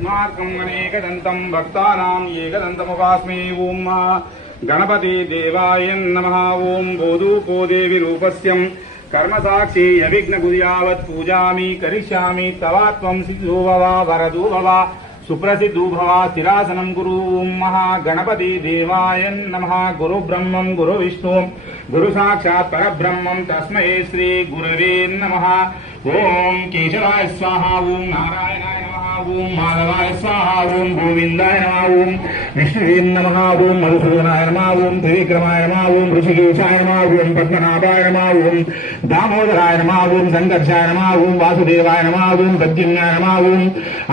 कस्मार्कम् अनेकदन्तम् भक्तानाम् एकदन्तमुपास्मे ॐ गणपति देवाय नमः ॐ भूदूपो देविरूपस्यम् कर्मसाक्षी यविघ्नगुर्यावत् पूजामि, करिष्यामि तवात्वम् सिद्धो भव, वरदो भव, सुप्रसिद्धो भव स्थिरासनम् गुरु महागणपति देवाय नमः, गुरुब्रह्मम् गुरुविष्णुम् गुरुसाक्षात् परब्रह्मम् तस्मै श्रीगुरवे नमः। ॐ केशवाय स्वाहा, ॐ नारायणाय ఓం మాధవాయ స్వాహ ఓం గోవిందాయ నమ ఓం నమ ఓం మధుసూదనాయ నమ ఓం త్రివిక్రమాయ నమ ఓం ఋషికేశాయ నమ ఓం పద్మనాభాయ నమ ఓం దామోదరాయ నమ ఓం సంకర్షాయ నమ ఓం వాసుదేవాయ నమ ఓం ప్రద్యుమ్నాయ నమ ఓం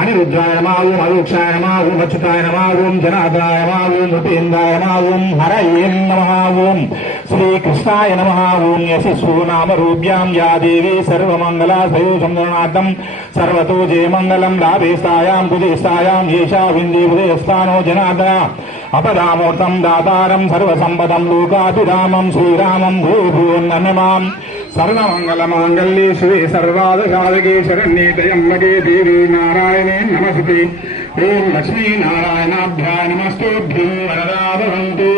అనిరుద్ధాయ నమ ఓం అలోక్షాయ నమ ఓం అచ్యుతాయ నమ ఓం జనార్దనాయ నమ ఓం నమ ఓం నమ ఓం శ్రీకృష్ణాయ నమ ఓం యశస్సు నామ రూప్యాం యా దేవీ సర్వమంగళ సయోజనార్థం సర్వతో జయమంగళం లాభేస్తాయాం కుదేస్తాయాం ఏషా విందే ఉదయస్థానో జనార్దన అపరామూర్తం దాతారం సర్వసంపదం లోకాభిరామం శ్రీరామం భూ భూన్నమాం సర్వమంగళమాంగళ్యే శివే సర్వాదసాధకే శరణ్యే త్రయంబకే దేవి నారాయణే నమస్తే ఓం లక్ష్మీనారాయణాభ్యా నమస్తోభ్యం వరదా భవంతు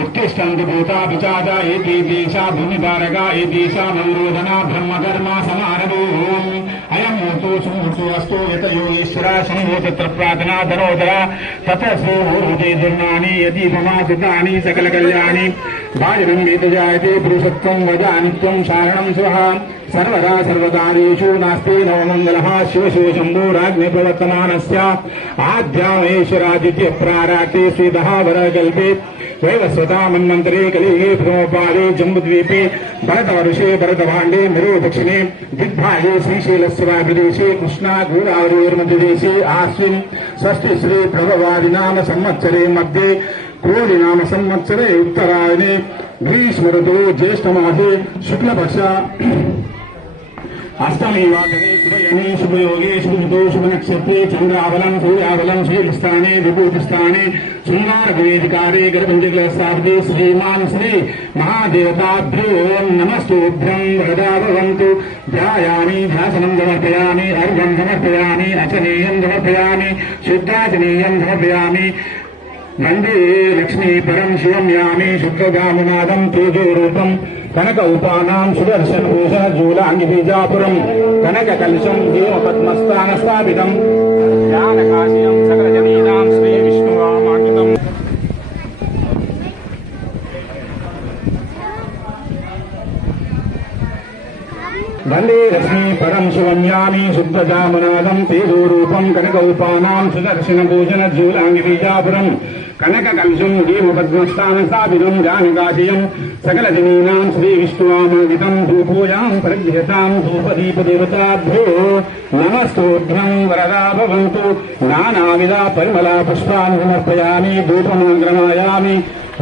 उत्तिष्ठन्तु भूता पिचाचा एति देशा भूमिधारका एतेषा मनोरोधना ब्रह्मकर्मा समारभूम् अयम मूर्तो सुमूर्तोऽस्तु यत योगेश्वरा शम्भो तत्र प्रार्थना धनोदरा ततः सूर्ये दुर्णानि यदि ममासुतानि सकलकल्याणि। भाजनमेतजायते पुरुषत्वं वदानि त्वं शारणं स्वः। सर्वदा सर्वकार्येषु नास्ति नवमङ्गलः। शिवशिव शम्भोराग्निप्रवर्तमानस्य आध्यामेश्वरादित्यप्राराते श्रीदः वरकल्पे। वैवस्वता मन्वन्तरे कलिगे प्रमोपाले जम्बुद्वीपे। भरतवर्षे भरतभाण्डे, मेरुदक्षिणे, दिग्भागे श्रीशैलस्य శివాభిదేశి కృష్ణా గూడావరీర్మధ్యదేశి ఆశ్విన్ షష్ఠి శ్రీ ప్రభవాదినామ సంవత్సరే మధ్య కోడి నామ సంవత్సరే ఉత్తరాయణి గ్రీష్మ ఋతువు జ్యేష్ఠమాసే శుక్లపక్ష అష్టమేవా గణే శుభయనే శుభయోగే శుభుతో శుభనక్షత్రే చంద్రావలం సూర్యావలం శీలస్థానే విభూతిస్థానే శృంగారవేదికారే గర్భంజగ్రస్థాబ్దే శ్రీమాన్ శ్రీ మహాదేవతాభ్యో నమస్తోభ్యం వరదాభవంతు ధ్యాయామి ధ్యాసనం సమర్పయామి అర్ఘం సమర్పయామి అచనీయం సమర్పయామి శుద్ధాచనీయం సమర్పయామి వందే లక్ష్మీ పరం శివం యామి శుద్ధగామునాదం తేజోరూపం కనక ఉపానాం సుదర్శన భూష జూలాంగి బీజాపురం కనక కలుషం హేమ పద్మస్థాన స్థాపితం జ్ఞానకాశయం సకల జనీనాం శ్రీ విష్ణువామాంకితం వందే లక్ష్మీ పరం శివం యామి శుద్ధజామనాదం తేజోరూపం కనక ఉపానాం సుదర్శన భూషణ జూలాంగి బీజాపురం. కనక కంశం హేమ పద్మస్థాన స్థాపితం జ్ఞానకాశయం సకల జనీనాం శ్రీ విష్ణువామాంకితం ధూపోయాం ప్రజ్ఞతాం ధూపదీపదేవతాభ్యో నమస్తోభ్యం వరదా భవంతు నానావిధా పరిమళా పుష్పాన్ని సమర్పయామి ధూపమాగ్రమాయామి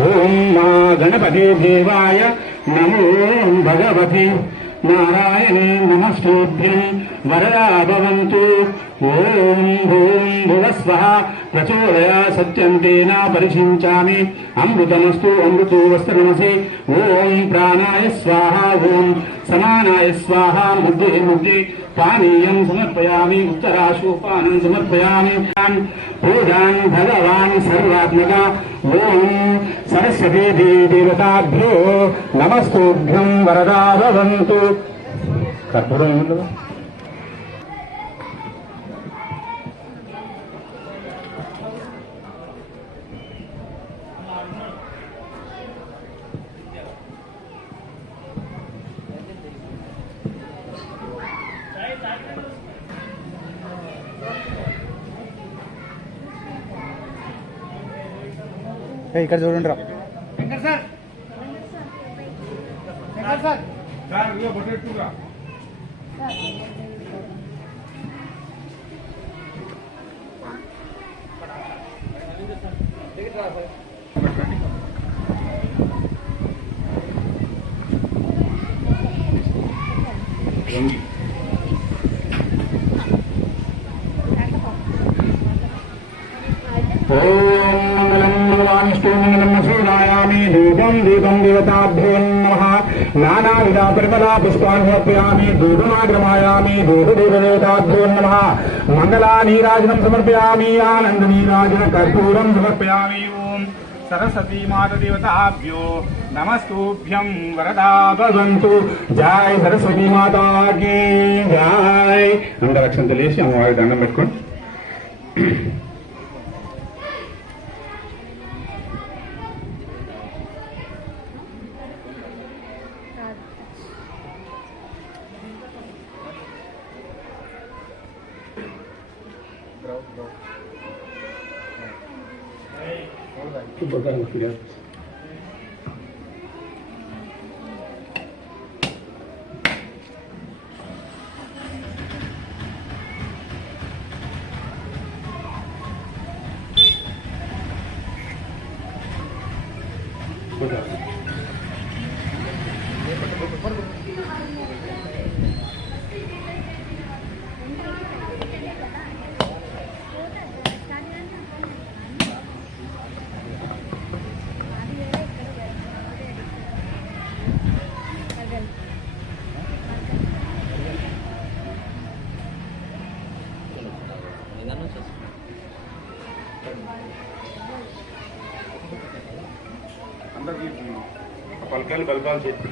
ఓం మా గణపతి దేవాయ నమో భగవతి. नारायणी नमस्तेभ्यं वरदा भवन्तु ॐ भूं भुवस्वः प्रचोदया सत्यन्तेन परिषिञ्चामि अमृतमस्तु अमृतो वस्त्रमसि ॐ प्राणाय स्वाहा। ॐ समानाय स्वाहा। मुद्रे मुद्रे पानीयं समर्पयामि। उत्तराशोपानं समर्पयामि। पूजां भगवान् सर्वात्मका। సరస్వతీ దేవతాభ్యో నమస్తోభ్యం వరదా భవంతు కర్పూరం ఇక్కడ చూడండి రా సార్ ఇదిగో బొట్టెట్టుగా ఓం మంగళం దీపం దేవతాభ్యో నమ. నానావిధ పరిమళా పుష్పాన్ని సమర్పయామి ధూపమాగ్రమాయామి ధూపదేవదేవతాభ్యో నమ. మంగళానీరాజనం సమర్పయామి ఆనందనీరాజన కర్పూరం సమర్పయామి. ఓం సరస్వతీ మాత దేవతాభ్యో నమస్తూభ్యం వరదా భవంతు. జాయ్ సరస్వతీ మాతాకి జై లక్షణం తెలియసి అమ్మవారి దండం పెట్టుకోండి. Buradan bakıyor. Buradan. Buradan. అందరికీ పలకాలు బల్బాలు చేసి